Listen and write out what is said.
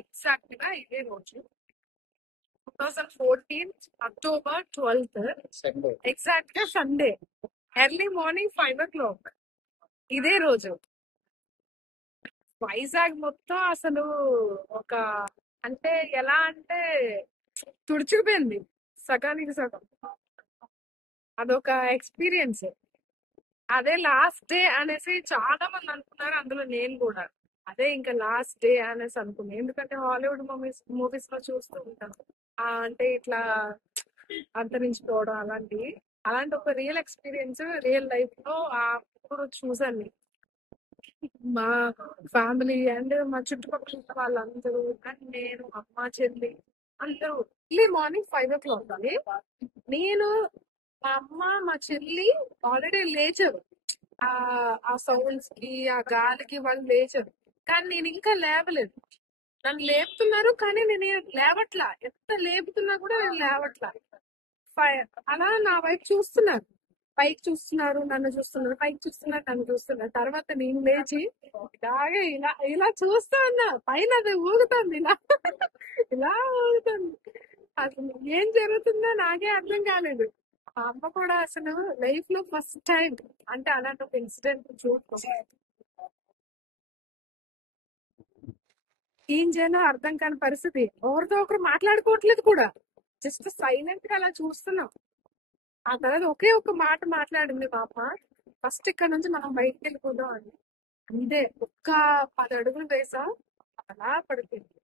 Exact గా ఇదే రోజు 2014 అక్టోబర్ 12th, ఎగ్జాక్ట్ గా సండే, ఎర్లీ మార్నింగ్ 5 o'clock. ఇదే రోజు వైజాగ్ మొత్తం అసలు ఒక, అంటే ఎలా అంటే తుడిచిపోయింది సగానికి సగం. అదొక ఎక్స్పీరియన్స్. అదే లాస్ట్ డే అనేసి చాలా మంది అనుకున్నారు, అందులో నేను కూడా. అదే ఇంకా లాస్ట్ డే అనేసి అనుకున్నాను, ఎందుకంటే హాలీవుడ్ మూవీస్ మూవీస్ లో చూస్తూ ఉంటాను. అంటే ఇట్లా అంతరించిపోవడం అలాంటివి. అలాంటి ఒక రియల్ ఎక్స్పీరియన్స్ రియల్ లైఫ్ లో అప్పుడు చూసాను నేను. మా ఫ్యామిలీ అండ్ మా చుట్టుపక్కల ఉన్న వాళ్ళందరూ అండ్ నేను, అమ్మ, చెల్లి అందరూ ఎర్లీ మార్నింగ్ 5 o'clock అని. నేను, మా అమ్మ, మా చెల్లి ఆల్రెడీ లేచారు. ఆ ఆ సౌండ్స్ కి, ఆ గాలికి వాళ్ళు లేచారు. కానీ నేను ఇంకా లేవలేదు. నన్ను లేపుతున్నారు కానీ నేను లేవట్లా. ఎంత లేపుతున్నా కూడా నేను లేవట్లా. అలా నా వైపు చూస్తున్నారు. పైకి చూస్తున్నారు, నన్ను చూస్తున్నారు, పైకి చూస్తున్నారు, నన్ను చూస్తున్నారు. తర్వాత నేను లేచి ఇలాగే ఇలా ఇలా చూస్తా ఉన్నా, పైన అది ఊగుతుంది ఇలా ఇలా ఊగుతుంది. అసలు ఏం జరుగుతుందో నాకే అర్థం కాలేదు. మా అమ్మ కూడా అసలు లైఫ్ లో ఫస్ట్ టైం అంటే అలాంటి ఒక ఇన్సిడెంట్ చూడటం. ఏం చేయాలో అర్థం కాని పరిస్థితి. ఎవరితో ఒకరు మాట్లాడుకోవట్లేదు కూడా, జస్ట్ సైలెంట్ గా అలా చూస్తున్నాం. ఆ తర్వాత ఒకే ఒక మాట మాట్లాడింది మా అమ్మ, ఫస్ట్ ఇక్కడ నుంచి మనం బయటికి వెళ్ళిపోదాం అని. అంతే, ఒక్క 10 అడుగులు వేసాం, అలా పడిపోయింది.